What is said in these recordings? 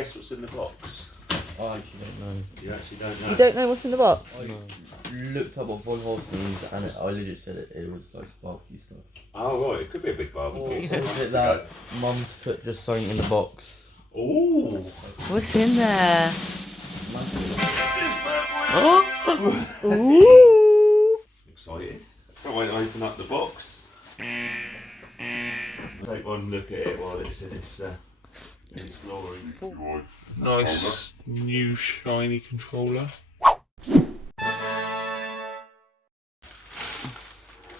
guess what's in the box? I actually don't know. You actually don't know? You don't know what's in the box? I looked up what Volvo means and I legit said it was like barbecue stuff. Oh right, it could be a big barbecue. Is it that Mum's put just something in the box? Ooh! What's in there? Oh! Ooh! Excited. Can't wait to open up the box. Take one look at it while it's in its glory. Nice new shiny controller. So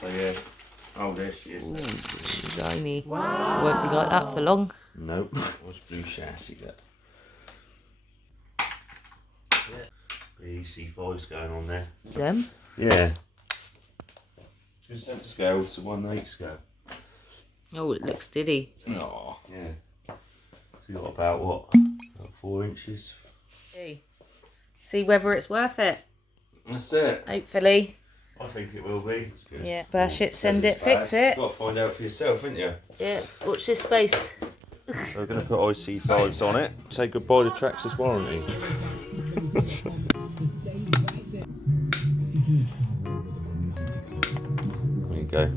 yeah. Oh, there she is. Ooh, shiny. Wow. Won't be like that for long. Nope. What's blue chassis got? Yeah. EC5's going on there. Them? Yeah. Just scaled to 1/8 scale. Oh, it looks diddy. Oh. Yeah. So you got about what? About 4 inches. See whether it's worth it. That's it. Hopefully. I think it will be. It's good. Yeah. Bash it, send it, fix it. You've got to find out for yourself, haven't you? Yeah. Watch this space. So we're going to put IC5s on it. Say goodbye to Traxxas warranty. There you go.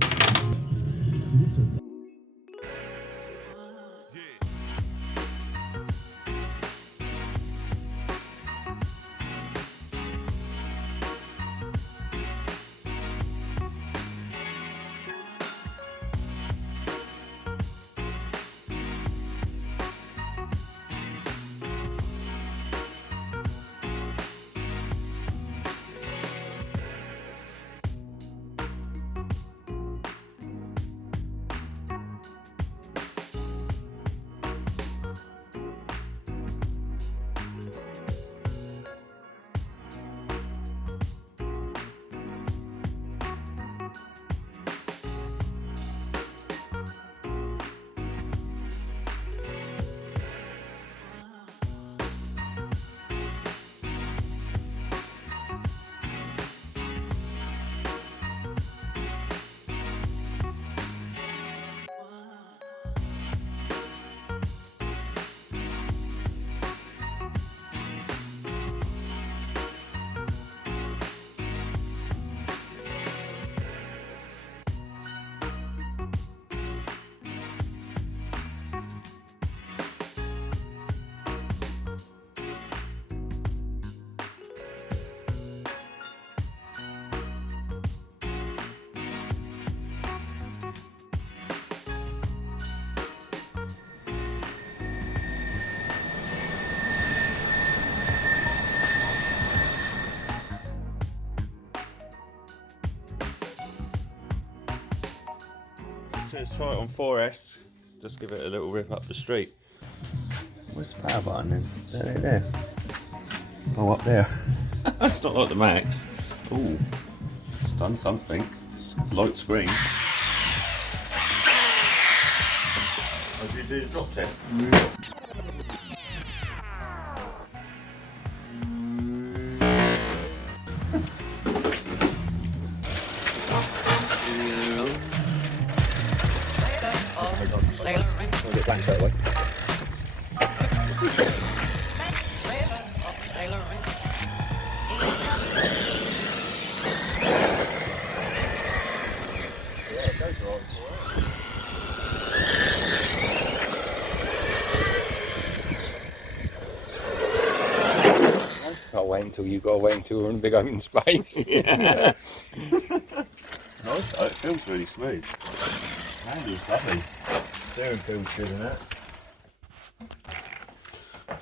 So let's try it on 4S. Just give it a little rip up the street. Where's the power button then? Is that it there? Oh, up there. It's not like the Max. Ooh, it's done something. It's light screen. How do you do the drop test? I'll get blank that way. Can't wait until you go away until we're in a big open space. Yeah. Nice though, it feels really smooth. Handle's lovely. Steering feels good in it.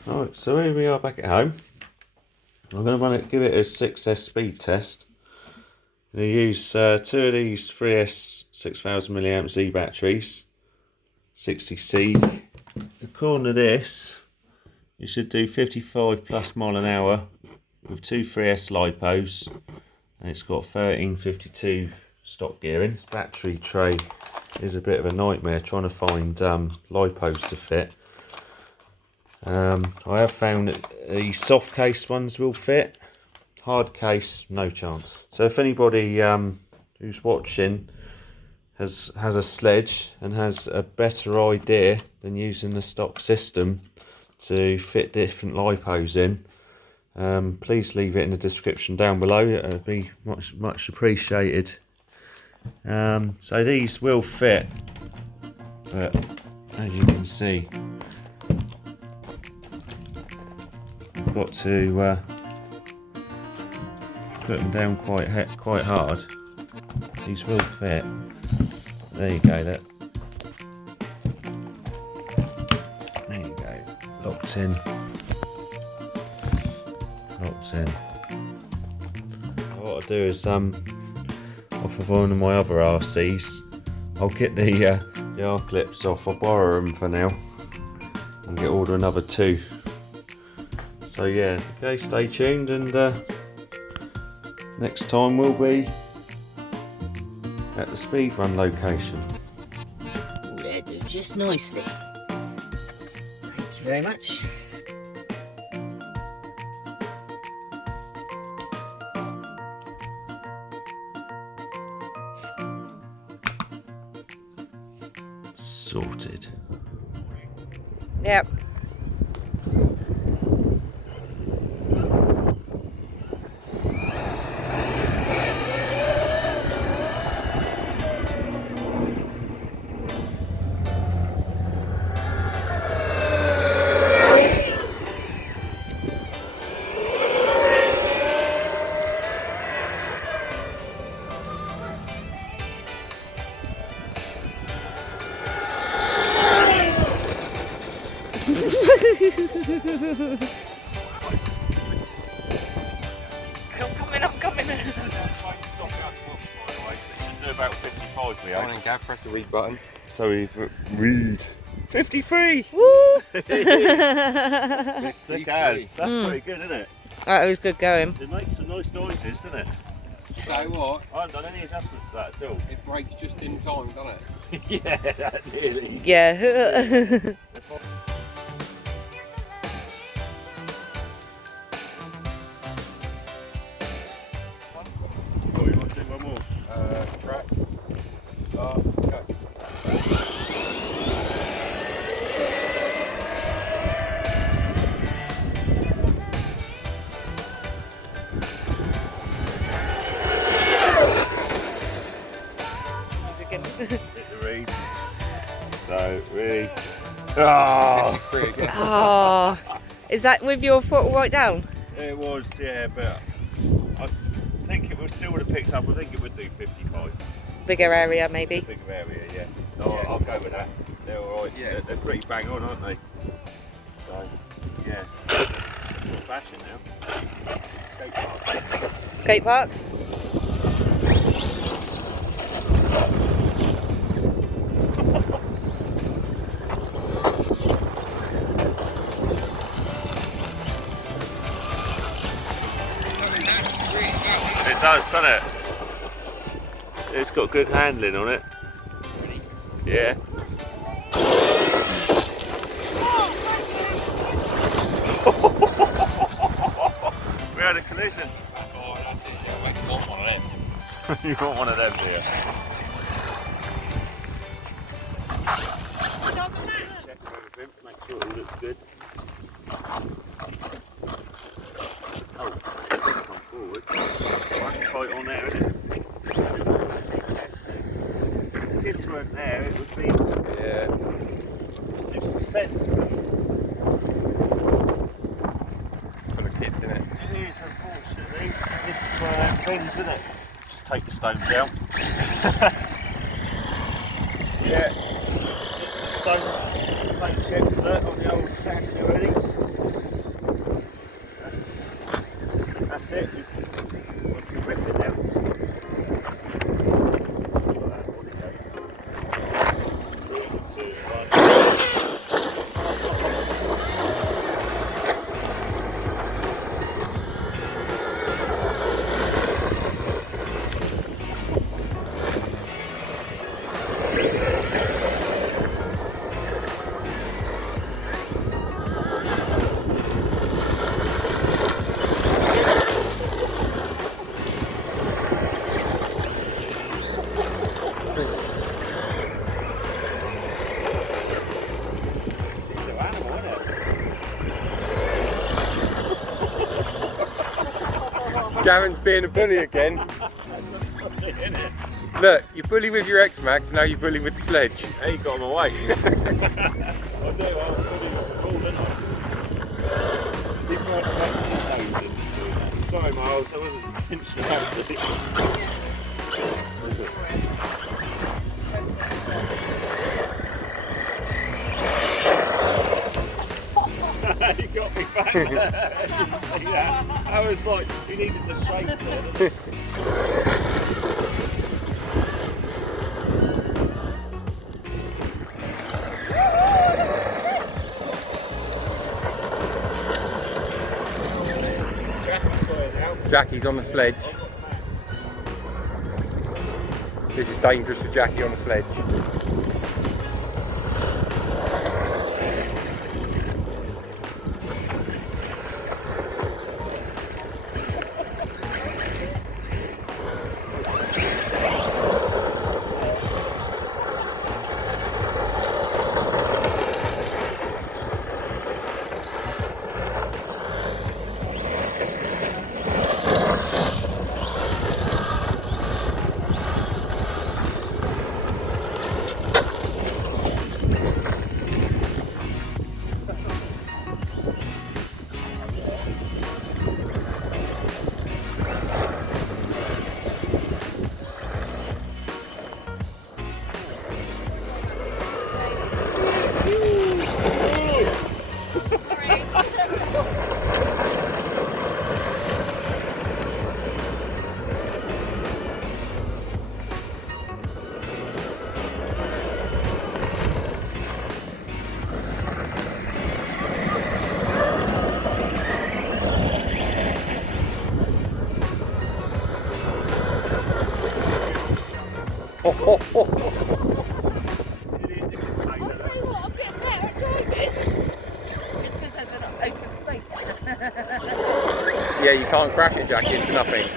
Right, so here we are back at home. I'm going to give it a 6S speed test. I'm going to use 2 of these 3S 6000 mAh Z batteries, 60C. According to this, you should do 55 plus mile an hour with 2 3S lipos, and it's got 1352 stock gearing. This battery tray is a bit of a nightmare trying to find lipos to fit. I have found that the soft case ones will fit, hard case no chance. So if anybody who's watching has a Sledge and has a better idea than using the stock system to fit different lipos in, please leave it in the description down below. It would be much appreciated. So these will fit, but as you can see, I've got to put them down quite hard. These will fit. There you go. There you go. Locked in. What I'll do is off of one of my other RCs, I'll get the R clips off. I'll borrow them for now and order another 2. So yeah, okay, stay tuned, and next time we'll be at the speedrun location. Oh, they do just nicely. Thank you very much. Sorted. Yep. I'm coming. About 55 we Come on, Gav, press the read button. So we've read 53. Woo! Sick as. That's pretty good, isn't it? That was good going. It makes some nice noises, doesn't it? So what? I haven't done any adjustments to that at all. It breaks just in time, doesn't it? Yeah, that really. Yeah. Oh, you want to do one more? Track. Okay. Hit the read. So, read. Oh! Oh, is that with your foot right down? It was, yeah, but I think it still would have picked up. I think it would do 55. Bigger area, maybe. Bigger area, yeah. No, I'll go with that. They're alright. Yeah. They're pretty bang on, aren't they? So, yeah. Fashion now. Skate park. Skate park? It does, doesn't it? It's got good handling on it. Yeah. We had a collision. Oh, that's it. Yeah, I want one of them. You want one of them, do you? Check everything, make sure it all looks good. Oh, come forward. Right, tight on there, isn't it? If the kids weren't there, it would be. Yeah. Makes some sense. Full of kids in it. It is, unfortunately. It's things, isn't it? Just take the stones out. Yeah. Get some stone chips on the old chassis already. That's it. You've ripped it now. Gavin's being a bully again. Look, you bully with your X-Max, now you bully with the sledge. Hey, you got him away. I do, I was pretty cool, didn't I? People had to make some noise in. Sorry, Miles, I wasn't intentional. You got me back there. Yeah. I was like, you needed the shakes there, didn't you? Jackie's on the sledge. This is dangerous for Jackie on the sledge. I'll tell you what, I'm getting better at driving. Just because there's an open space. Yeah, you can't crash it, Jackie, into nothing.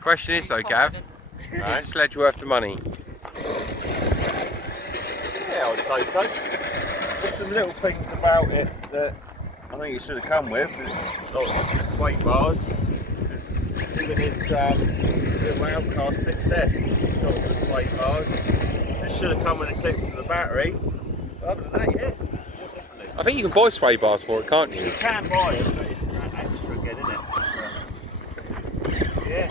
Question is though, Gav, is the sledge worth the money? Yeah, I would say so. There's some little things about it that I think it should have come with. It's like the sway bars. Even its little railcar success, it's got the sway bars. This should have come with the clips to the battery. But other than that, yeah, definitely. I think you can buy sway bars for it, can't you? You can buy it, but it's extra again, isn't it? Yeah.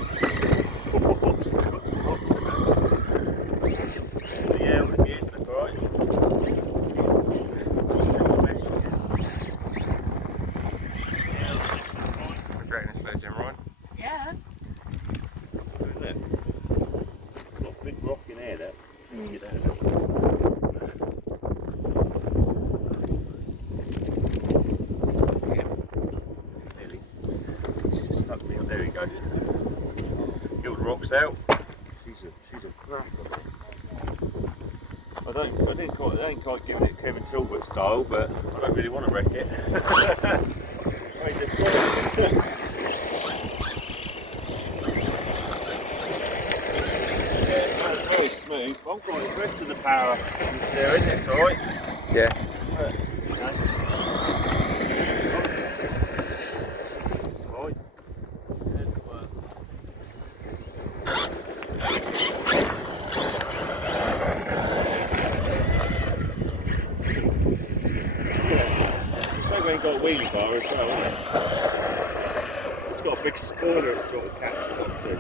Oops, got some rocks in there. But yeah, all the views look alright. We're dragging the sledge in, right? Yeah. Isn't it? Got a big rock in here there. Get out of there. Nearly. She's stuck me on. There we go. Get all the rocks out. She's a cracker. I ain't quite giving it Kevin Tilbert style, but I don't really want to wreck it. I mean, this very smooth. I've got the rest of the power in the steering, it's alright. Yeah. But, you know, it's alright. So we ain't got a wheelie bar as well, isn't it? It's got a big spoiler it's sort of catches onto.